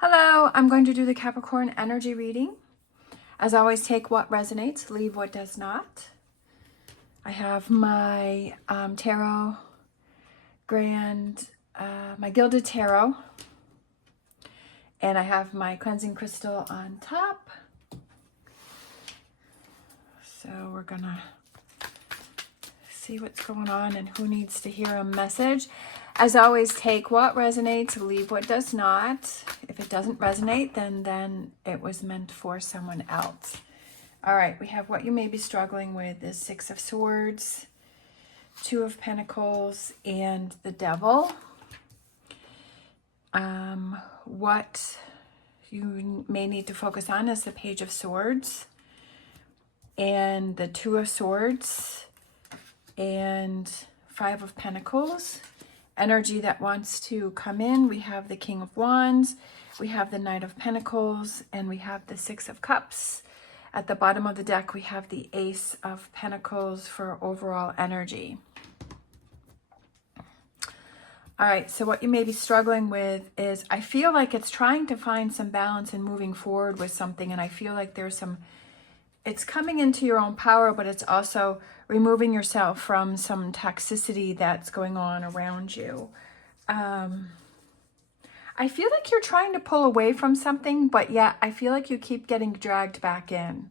Hello, I'm going to do the Capricorn energy reading. As always, take what resonates, leave what does not. I have my tarot my gilded tarot, and I have my cleansing crystal on top. So we're gonna see what's going on and who needs to hear a message. As always, take what resonates, leave what does not. If it doesn't resonate, then it was meant for someone else. All right, we have what you may be struggling with is Six of Swords, Two of Pentacles, and the Devil. What you may need to focus on is the Page of Swords and the Two of Swords and Five of Pentacles. Energy that wants to come in, we have the King of Wands, we have the Knight of Pentacles, and we have the Six of Cups. At the bottom of the deck, we have the Ace of Pentacles for overall energy. All right, so what you may be struggling with is, I feel like it's trying to find some balance and moving forward with something, and I feel like there's it's coming into your own power, but it's also removing yourself from some toxicity that's going on around you. I feel like you're trying to pull away from something, but yet I feel like you keep getting dragged back in.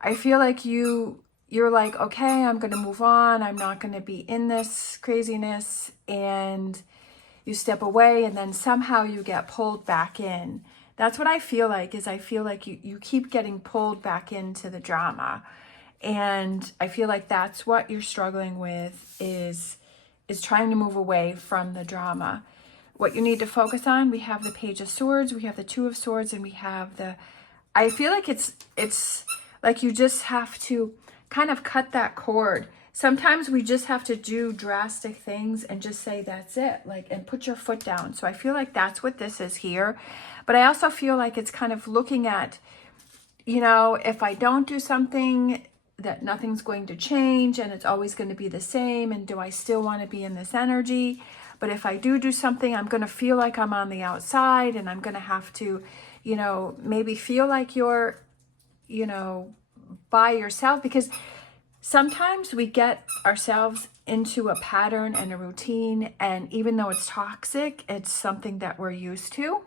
I feel like you're like, okay, I'm going to move on. I'm not going to be in this craziness. And you step away and then somehow you get pulled back in. That's what I feel like, is I feel like you keep getting pulled back into the drama. And I feel like that's what you're struggling with, is trying to move away from the drama. What you need to focus on, we have the Page of Swords, we have the Two of Swords, and we have I feel like it's like you just have to kind of cut that cord. Sometimes we just have to do drastic things and just say, that's it, and put your foot down. So I feel like that's what this is here. But I also feel like it's kind of looking at, if I don't do something, that nothing's going to change and it's always going to be the same. And do I still want to be in this energy? But if I do something, I'm going to feel like I'm on the outside, and I'm going to have to, maybe feel like you're, by yourself, because sometimes we get ourselves into a pattern and a routine, and even though it's toxic, it's something that we're used to.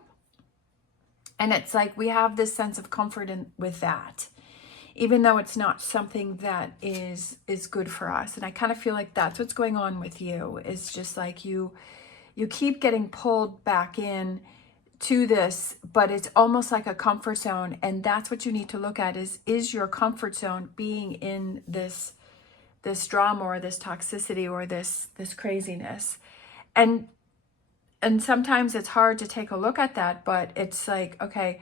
And it's like we have this sense of comfort with that, even though it's not something that is good for us. And I kind of feel like that's what's going on with you. It's just like you keep getting pulled back in to this, but it's almost like a comfort zone. And that's what you need to look at, is your comfort zone being in this drama or this toxicity or this craziness. And sometimes it's hard to take a look at that, but it's like, okay,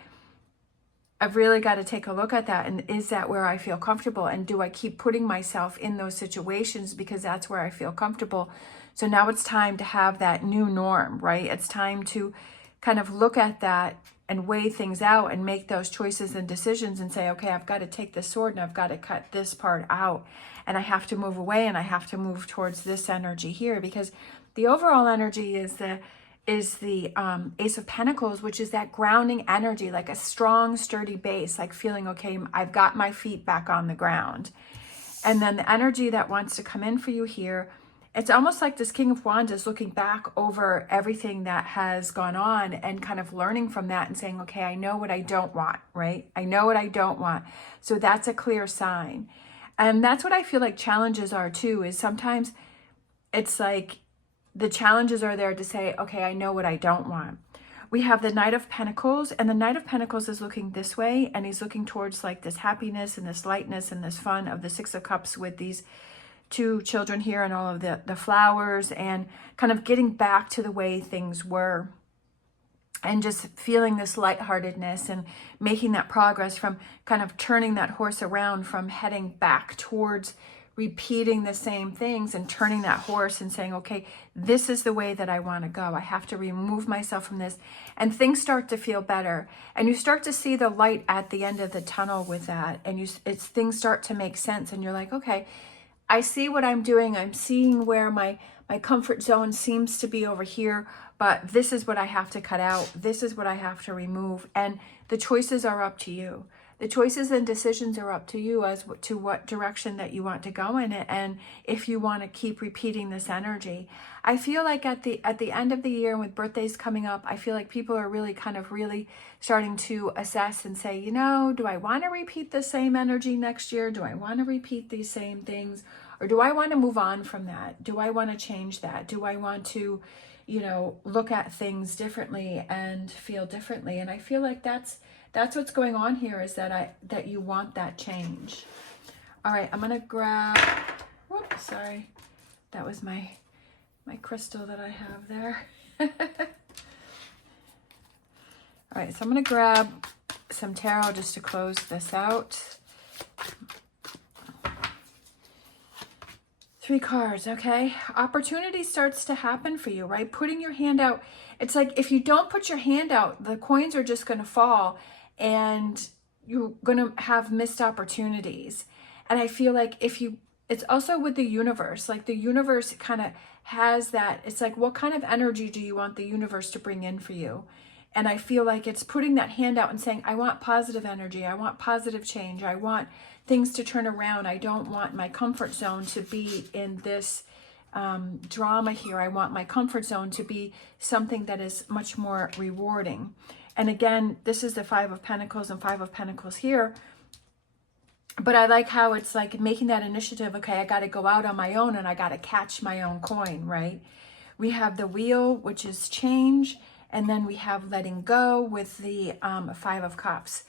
I've really got to take a look at that. And is that where I feel comfortable? And do I keep putting myself in those situations because that's where I feel comfortable? So now it's time to have that new norm, right? It's time to kind of look at that and weigh things out and make those choices and decisions and say, okay, I've got to take this sword and I've got to cut this part out, and I have to move away and I have to move towards this energy here, because the overall energy is the Ace of Pentacles, which is that grounding energy, like a strong, sturdy base, like feeling, okay, I've got my feet back on the ground. And then the energy that wants to come in for you here, it's almost like this King of Wands is looking back over everything that has gone on and kind of learning from that and saying, okay, I know what I don't want, right? I know what I don't want. So that's a clear sign. And that's what I feel like challenges are too, is sometimes it's like, the challenges are there to say, okay, I know what I don't want. We have the Knight of Pentacles, and the Knight of Pentacles is looking this way, and he's looking towards like this happiness and this lightness and this fun of the Six of Cups with these two children here and all of the flowers, and kind of getting back to the way things were, and just feeling this lightheartedness and making that progress from kind of turning that horse around from heading back towards repeating the same things, and turning that horse and saying, okay, this is the way that I want to go. I have to remove myself from this. And things start to feel better. And you start to see the light at the end of the tunnel with that. And things start to make sense. And you're like, okay, I see what I'm doing. I'm seeing where my My comfort zone seems to be over here, but this is what I have to cut out. This is what I have to remove. And the choices are up to you. The choices and decisions are up to you as to what direction that you want to go in it, and if you want to keep repeating this energy. I feel like at the end of the year, with birthdays coming up, I feel like people are really starting to assess and say, you know, do I want to repeat the same energy next year? Do I want to repeat these same things? Or do I want to move on from that? Do I want to change that? Do I want to, you know, look at things differently and feel differently? And I feel like that's what's going on here, is that you want that change. All right, I'm gonna grab, whoops, sorry. That was my crystal that I have there. All right, so I'm gonna grab some tarot just to close this out. 3 cards, okay? Opportunity starts to happen for you, right? Putting your hand out. It's like if you don't put your hand out, the coins are just going to fall and you're going to have missed opportunities. And I feel like it's also with the universe, like the universe kind of has that. It's like, what kind of energy do you want the universe to bring in for you? And I feel like it's putting that hand out and saying, I want positive energy. I want positive change. I want things to turn around. I don't want my comfort zone to be in this drama here. I want my comfort zone to be something that is much more rewarding. And again, this is the 5 of Pentacles and 5 of Pentacles here. But I like how it's like making that initiative. Okay, I got to go out on my own and I got to catch my own coin, right? We have the Wheel, which is change. And then we have letting go with the 5 of Cups.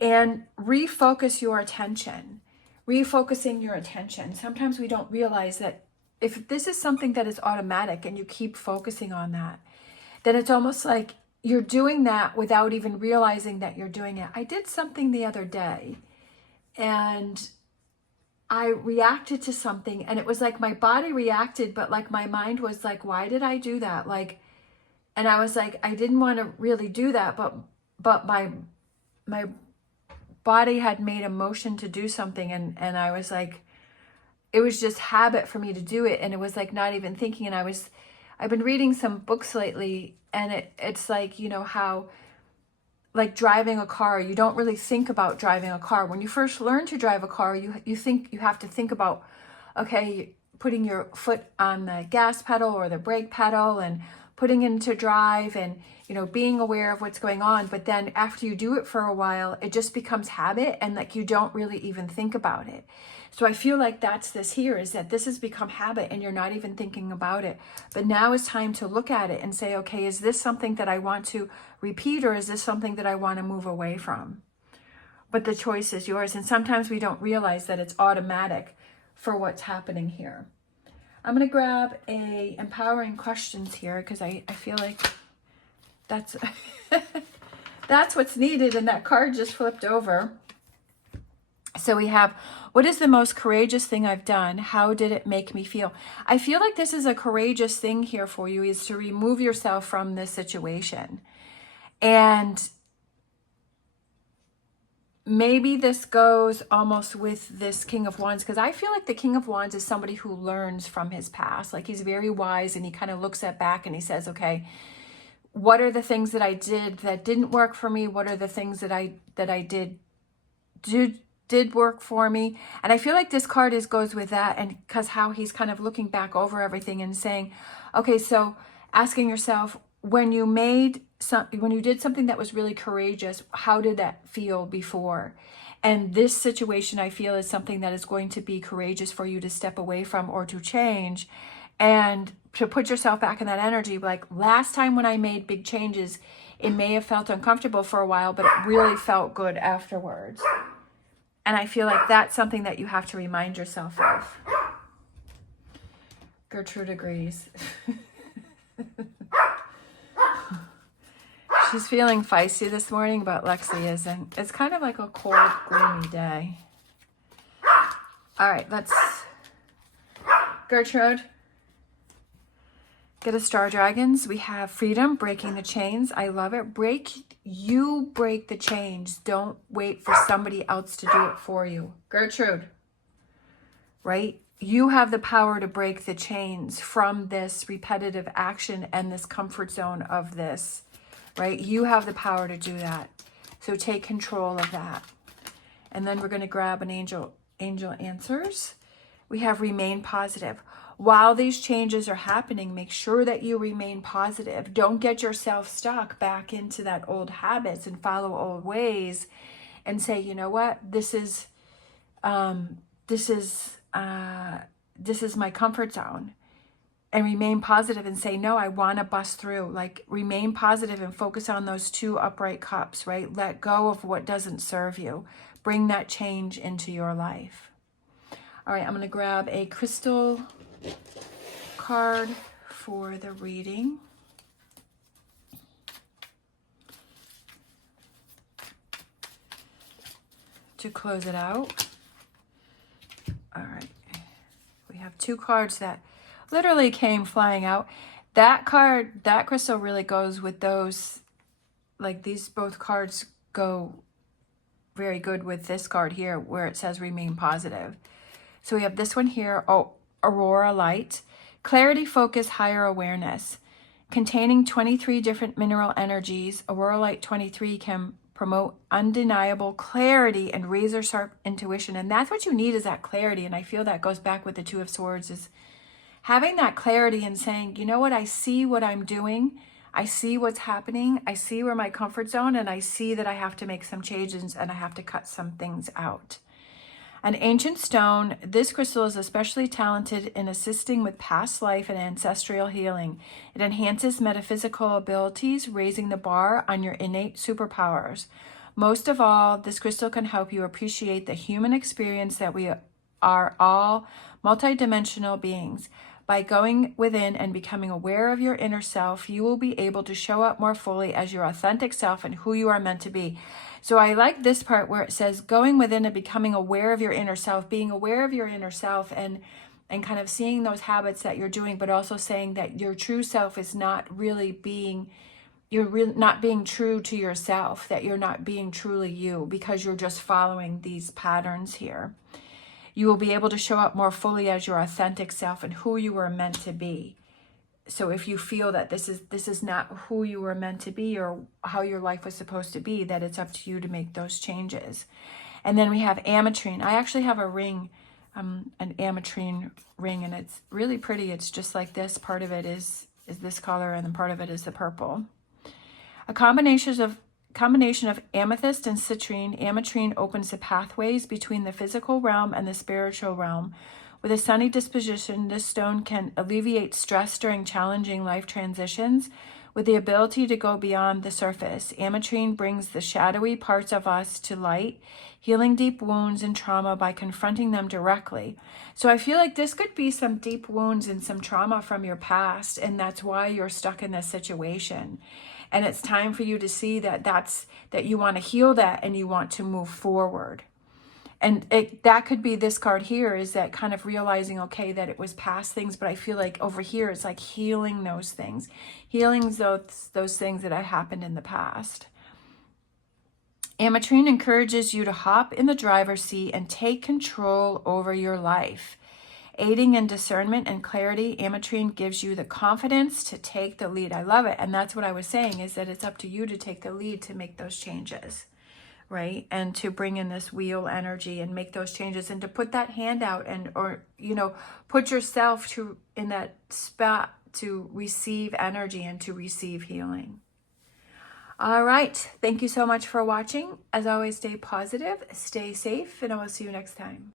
And refocus your attention. Refocusing your attention. Sometimes we don't realize that if this is something that is automatic and you keep focusing on that, then it's almost like you're doing that without even realizing that you're doing it. I did something the other day and I reacted to something, and it was like my body reacted, but like my mind was like, why did I do that? Like, and I was like, I didn't want to really do that, but my body had made a motion to do something, and I was like, it was just habit for me to do it, and it was like not even thinking. And I've been reading some books lately, and it's like, you know, how like driving a car, you don't really think about driving a car. When you first learn to drive a car, you think you have to think about, okay, putting your foot on the gas pedal or the brake pedal and putting into drive and, you know, being aware of what's going on. But then after you do it for a while, it just becomes habit, and like you don't really even think about it. So I feel like that's this here, is that this has become habit and you're not even thinking about it. But now is time to look at it and say, okay, is this something that I want to repeat, or is this something that I want to move away from? But the choice is yours. And sometimes we don't realize that it's automatic for what's happening here. I'm going to grab a empowering questions here, because I feel like that's that's what's needed, and that card just flipped over. So we have, what is the most courageous thing I've done? How did it make me feel? I feel like this is a courageous thing here for you, is to remove yourself from this situation. And maybe this goes almost with this King of Wands, because I feel like the King of Wands is somebody who learns from his past. Like he's very wise, and he kind of looks at back and he says, okay, what are the things that I did that didn't work for me? What are the things that I did work for me? And I feel like this card goes with that, and because how he's kind of looking back over everything and saying, okay, so asking yourself, when you did something that was really courageous, how did that feel before? And this situation, I feel, is something that is going to be courageous for you to step away from or to change, and to put yourself back in that energy. Like last time when I made big changes, it may have felt uncomfortable for a while, but it really felt good afterwards. And I feel like that's something that you have to remind yourself of. Gertrude agrees. She's feeling feisty this morning, but Lexi isn't. It's kind of like a cold, gloomy day. All right, let's... Gertrude, get a Star Dragons. We have freedom, breaking the chains. I love it. You break the chains. Don't wait for somebody else to do it for you. Gertrude, right? you have the power to break the chains from this repetitive action and this comfort zone of this, right? You have the power to do that. So take control of that. And then we're going to grab an angel answers. We have remain positive. While these changes are happening, make sure that you remain positive. Don't get yourself stuck back into that old habits and follow old ways and say, you know what, this is my comfort zone. And remain positive and say, no, I want to bust through. Like, remain positive and focus on those 2 upright cups, right? Let go of what doesn't serve you. Bring that change into your life. All right, I'm going to grab a crystal card for the reading. To close it out. All right. We have 2 cards that literally came flying out. That card, that crystal really goes with those, like these both cards go very good with this card here where it says remain positive. So we have this one here, Aurora Light, clarity, focus, higher awareness. Containing 23 different mineral energies, Aurora Light 23 can promote undeniable clarity and razor sharp intuition. And that's what you need, is that clarity. And I feel that goes back with the 2 of Swords, is having that clarity and saying, you know what, I see what I'm doing. I see what's happening. I see where my comfort zone, and I see that I have to make some changes and I have to cut some things out. An ancient stone, this crystal is especially talented in assisting with past life and ancestral healing. It enhances metaphysical abilities, raising the bar on your innate superpowers. Most of all, this crystal can help you appreciate the human experience, that we are all multidimensional beings. By going within and becoming aware of your inner self, you will be able to show up more fully as your authentic self and who you are meant to be. So I like this part where it says going within and becoming aware of your inner self, being aware of your inner self and kind of seeing those habits that you're doing, but also saying that your true self is not really being, not being true to yourself, that you're not being truly you because you're just following these patterns here. You will be able to show up more fully as your authentic self and who you were meant to be. So if you feel that this is not who you were meant to be or how your life was supposed to be, that it's up to you to make those changes. And then we have ametrine. I actually have a ring, an ametrine ring, and it's really pretty. It's just like this. Part of it is this color, and then part of it is the purple. A combination of amethyst and citrine, ametrine opens the pathways between the physical realm and the spiritual realm. With a sunny disposition, this stone can alleviate stress during challenging life transitions. With the ability to go beyond the surface, ametrine brings the shadowy parts of us to light, healing deep wounds and trauma by confronting them directly. So I feel like this could be some deep wounds and some trauma from your past, and that's why you're stuck in this situation. And it's time for you to see that you want to heal that and you want to move forward. And that could be this card here, is that kind of realizing, okay, that it was past things, but I feel like over here it's like healing those things, healing those things that have happened in the past. Ametrine encourages you to hop in the driver's seat and take control over your life. Aiding in discernment and clarity, ametrine gives you the confidence to take the lead. I love it. And that's what I was saying, is that it's up to you to take the lead to make those changes, right? And to bring in this wheel energy and make those changes, and to put that hand out and, or, you know, put yourself in that spot to receive energy and to receive healing. All right. Thank you so much for watching. As always, stay positive, stay safe, and I will see you next time.